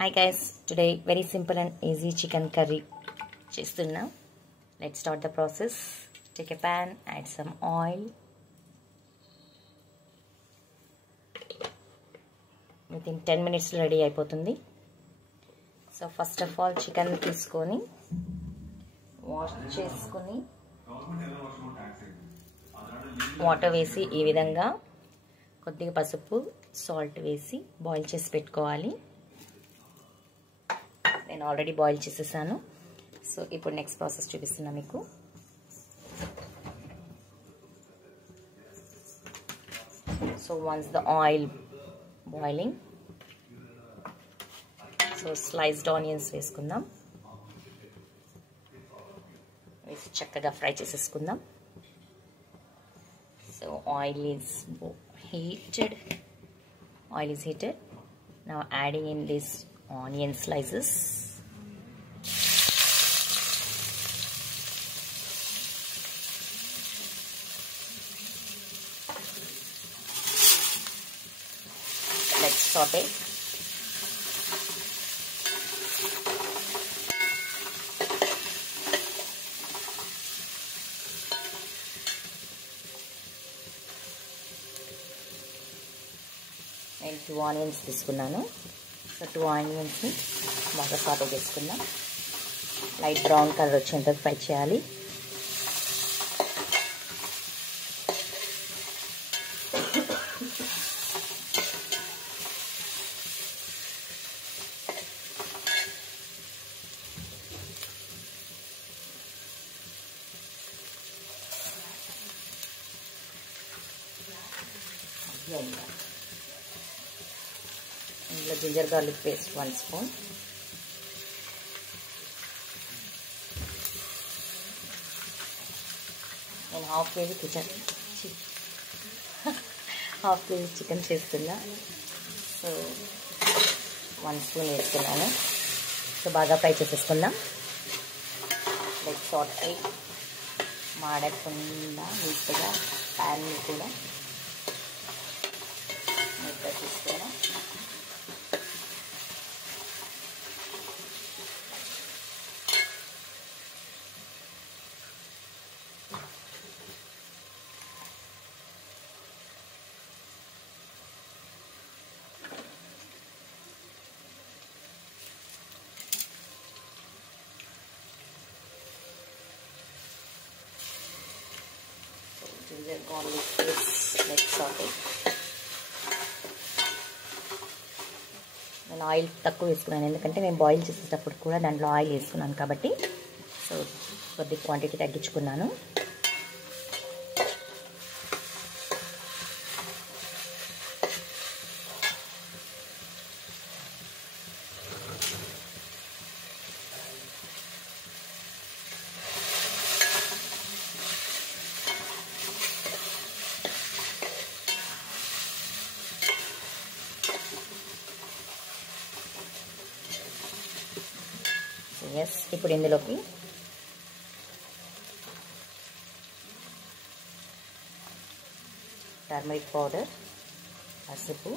Hi guys, today very simple and easy chicken curry chestunna. Let's start the process. Take a pan, add some oil. Within 10 minutes ready అయిపోతుంది. So first of all chicken తీసుకొని wash చేసుకొని water వేసి ఈ విధంగా కొద్దిగా పసుపు salt వేసి boil చేసి పెట్టుకోవాలి. నేను ఆల్రెడీ బాయిల్ చేసేసాను. సో ఇప్పుడు నెక్స్ట్ ప్రాసెస్ చూపిస్తున్నా మీకు. So once the oil boiling, so sliced onions వేసుకుందాం. వేసి చక్కగా ఫ్రై చేసేసుకుందాం. So oil is heated. Now adding in this onion slices. Let's saute. నేను 2 ఆనియన్స్ తీసుకున్నాను. సో 2 ఆనియన్స్ని బాగా సాటే చేసుకుందాం. లైట్ బ్రౌన్ కలర్ వచ్చేంత ఫ్రై చేయాలి. ఇందులో జింజర్ గార్లిక్ పేస్ట్ 1 స్పూన్, నేను హాఫ్ కేజీ చికెన్ చేస్తున్నా. సో 1 స్పూన్ వేసుకున్నాను. సో బాగా ఫ్రై చేసేసుకుందాం. లైక్ సాటే మాడకుండా నీట్గా ప్యాన్ని కూడా నీట్గా తీసుకున్నాం. Ginger garlic paste, let's saute. నేను ఆయిల్ తక్కువ వేసుకున్నాను, ఎందుకంటే నేను బాయిల్ చేసేటప్పుడు కూడా దాంట్లో ఆయిల్ వేసుకున్నాను కాబట్టి. సో కొద్ది క్వాంటిటీ తగ్గించుకున్నాను. ఎస్, ఇప్పుడు ఇందులోకి టర్మరిక్ పౌడర్, పసుపు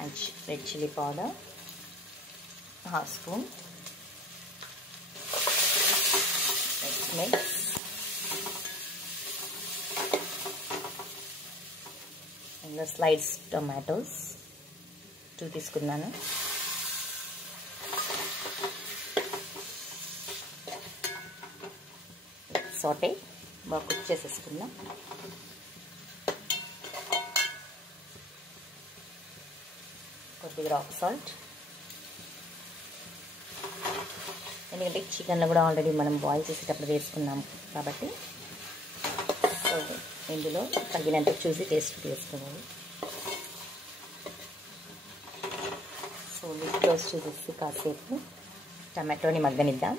and red chilli powder 1/2 spoon. Mix. ఇందులో స్లైస్ టొమాటోస్ 2 తీసుకున్నాను. సాటే బాగా కుక్ చేసేసుకుందాం. కొద్దిగా రాక్ సాల్ట్, ఎందుకంటే చికెన్లో కూడా ఆల్రెడీ మనం బాయిల్ చేసేటప్పుడు వేసుకున్నాం కాబట్టి. సో ఇందులో తగినంత చూసి టేస్ట్ వేసుకోవాలి. సో లిడ్ క్లోజ్ చేసేసి కాసేపు టమాటోని మగ్గనిద్దాం.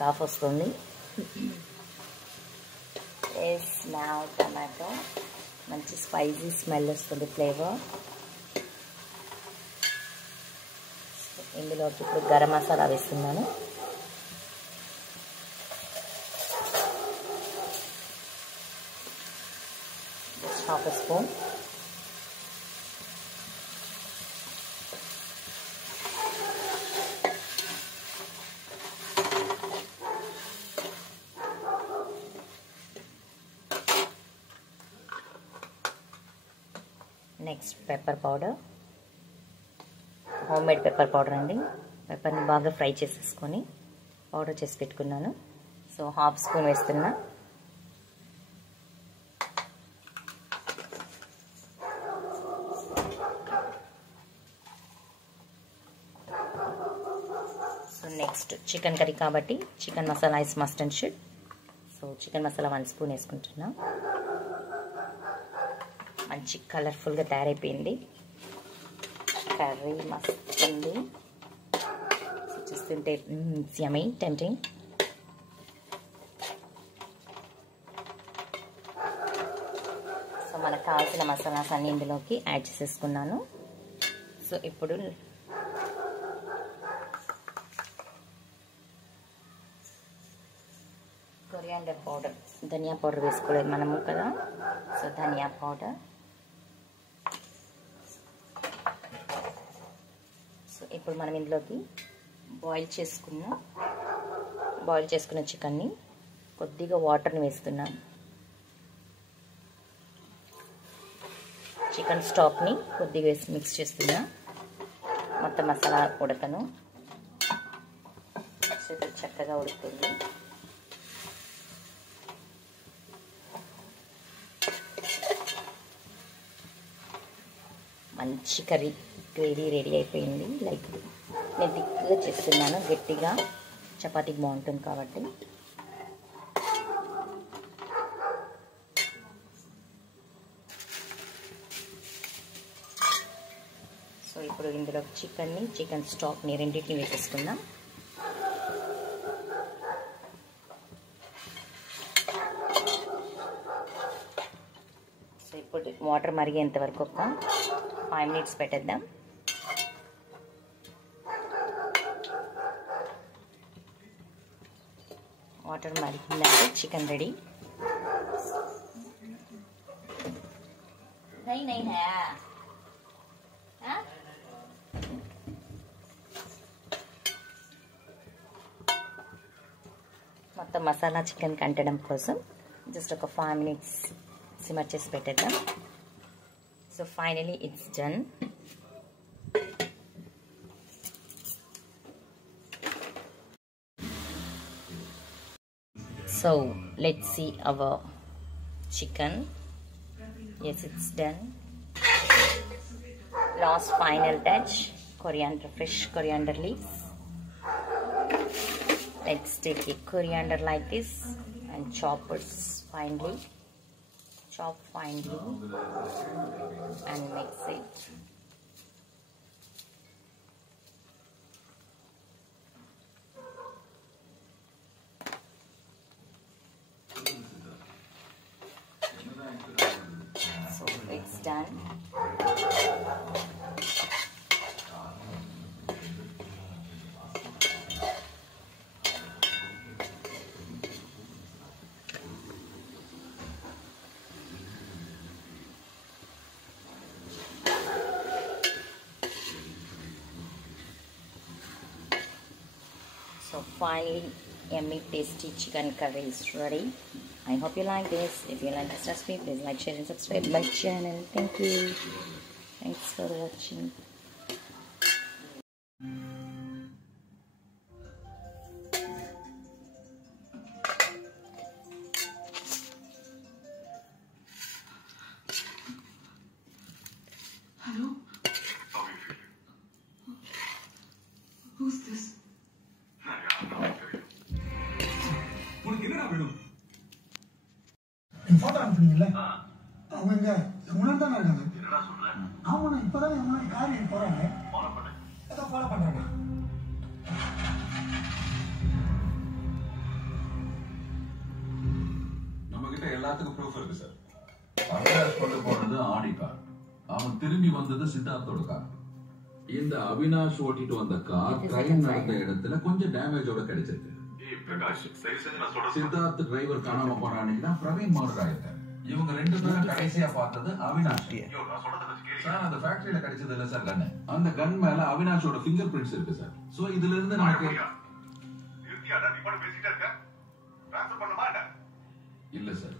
కాఫ్ వస్తుంది. ఎస్ నౌ టమాటో, మంచి స్పైసీ స్మెల్ వస్తుంది, ఫ్లేవర్. ఇందులోకి ఇప్పుడు గరం మసాలా వేస్తున్నాను. Just half spoon. Next pepper powder, homemade pepper powder అండి. పెప్పర్ని బాగా ఫ్రై చేసేసుకొని పౌడర్ చేసి పెట్టుకున్నాను. సో హాఫ్ స్పూన్ వేస్తున్నా. సో నెక్స్ట్ చికెన్ కర్రీ కాబట్టి chicken masala is must and should. So chicken masala 1 spoon వేసుకుంటున్నా. మంచి కలర్ఫుల్గా తయారైపోయింది కర్రీ, మస్తు ఉంది. చూస్తుంటే యమ్మీ, టెంప్టింగ్. సో మనకు కావాల్సిన మసాలాస్ అన్ని ఇందులోకి యాడ్ చేసేసుకున్నాను. సో ఇప్పుడు కొరియాండర్ పౌడర్, ధనియా పౌడర్ వేసుకోలేదు మనము కదా. సో ధనియా పౌడర్. సో ఇప్పుడు మనం ఇందులోకి బాయిల్ చేసుకున్న చికెన్ని కొద్దిగా వాటర్ని వేస్తున్నాం. చికెన్ స్టాక్ని కొద్దిగా వేసి మిక్స్ చేస్తున్నా. మొత్తం మసాలా ఉడకను. సో ఇది చక్కగా ఉడుకుతుంది. మంచి కర్రీ గ్రేవీ రెడీ అయిపోయింది. లైక్ నేను థిక్గా చేస్తున్నాను, గట్టిగా చపాతీకి బాగుంటుంది కాబట్టి. సో ఇప్పుడు ఇందులో చికెన్ స్టాక్ని రెండింటిని వేసేసుకుందాం. సో ఇప్పుడు వాటర్ మరిగేంత వరకు ఒక 5 minutes పెట్టేద్దాం. వాటర్ మరిగిందంటే చికెన్ రెడీ. మొత్తం మసాలా చికెన్ కంటడం కోసం జస్ట్ ఒక 5 minutes సిమర్ చేసి పెట్టేద్దాం. So finally it's done. So let's see our chicken. Yes, it's done. Last final touch, fresh coriander leaves. Let's take a coriander like this and chop it finely. Chop finely and mix it. So it's done. So finally, yummy tasty chicken curry is ready. I hope you like this. If you like this recipe, please like, share and subscribe my channel. Thank you. Thanks for watching. Hello? How are you feeling? Who's this? உனக்கு என்னடா வேணும்? நீங்க photo அனுப்புனீங்கல்ல அவங்க இங்க முன்னாடி தானே இருக்காங்க. என்னடா சொல்ற? ஆமாண்ணா இப்பதான் முன்னாடி காரியம் போறாங்க. ஃபாலோ பண்ணு. ஏதோ ஃபாலோ பண்றாங்க. எல்லாத்துக்கும் ப்ரூஃப் இருக்கு சார். அவினாஷ் கொண்டு போனது ஆடி கார், அவன் திரும்பி வந்தது சித்தார்த்தோட கார். இந்த அவினாஷ் ஓட்டிட்டு வந்த கார் கிரைம் நடந்த இடத்துல கொஞ்சம் டேமேஜோட கிடைச்சிருக்கு. சித்தார்த் டிரைவர் காணாம போன அன்னைக்கு தான் பிரவீன் மர்டர் ஆயிருக்காரு. இவங்க ரெண்டு பேரும் கடைசியா பார்த்தது அவினாஷ். சார் அந்த ஃபேக்டரியில கிடைச்சது இல்ல சார் கன். அந்த கன் மேல அவினாஷோட ஃபிங்கர் பிரிண்ட்ஸ் இருக்கு சார். சோ இதுல இருந்து நமக்கு இல்ல சார்